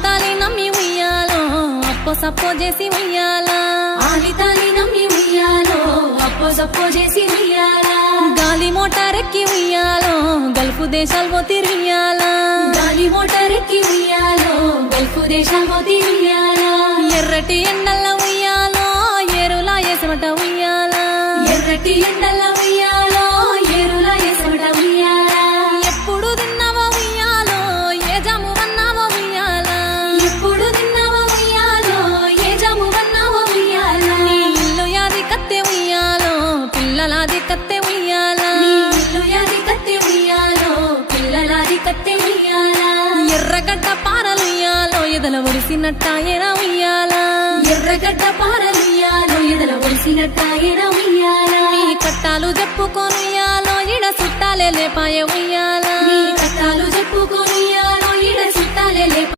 ఆలితాలి నమ్మి ఉయ్యాలో అప్పో సప్పో చేసి ఉయ్యాలా ఆలితాలి నమ్మి ఉయ్యాలో అప్పో సప్పో చేసి ఉయ్యాలా గాలి మోటారెక్కి ఉయ్యాలో గల్ఫ్ దేశాలు పోతి ఉయ్యాలా గాలి మోటార్ ఎక్కి ఉయ్యాలో గల్ఫ్ దేశాలు పోతి ఉయ్యాలా ఎర్రటి ఎండల్ల ఉయ్యాలో ఏరులా ఏసమట ఉయ్యాలా ఎర్రటి ఎండల ఉయ్యాలో ఏరులా ఎసమట ఉయ్యాలా ఎప్పుడు తిన్నావో ఉయ్యాలో ఏ జాము వన్నావో ఉయ్యాలా ఎప్పుడు తిన్నావో ఉయ్యాలో ఏ జాము వన్నావో ఉయ్యాలా నీ ఇల్లు యాది కత్తె ఉయ్యాలో పిల్లలాది కత్తె ఉయ్యాలా నీ ఇల్లు యాది కత్తె ఉయ్యాలో పిల్లలాది కత్తె ఉయ్యాలా ఎర్రగడ్డ పారలుయ్యాలో ఎదల ఒడిసినట్టాయన ఉయ్యాలా ఎర్రగడ్డ పారలుయ్యాలో ఎదల ఒడిసినట్టాయన ఉయ్యాలా నీ కట్టాలు చెప్పుకొనుయ్యాలో ఇడ సుట్టాలే లేపాయ ఉయ్యాలా నీ కట్టాలు చెప్పుకొనియాలో ఈడ చుట్టాలే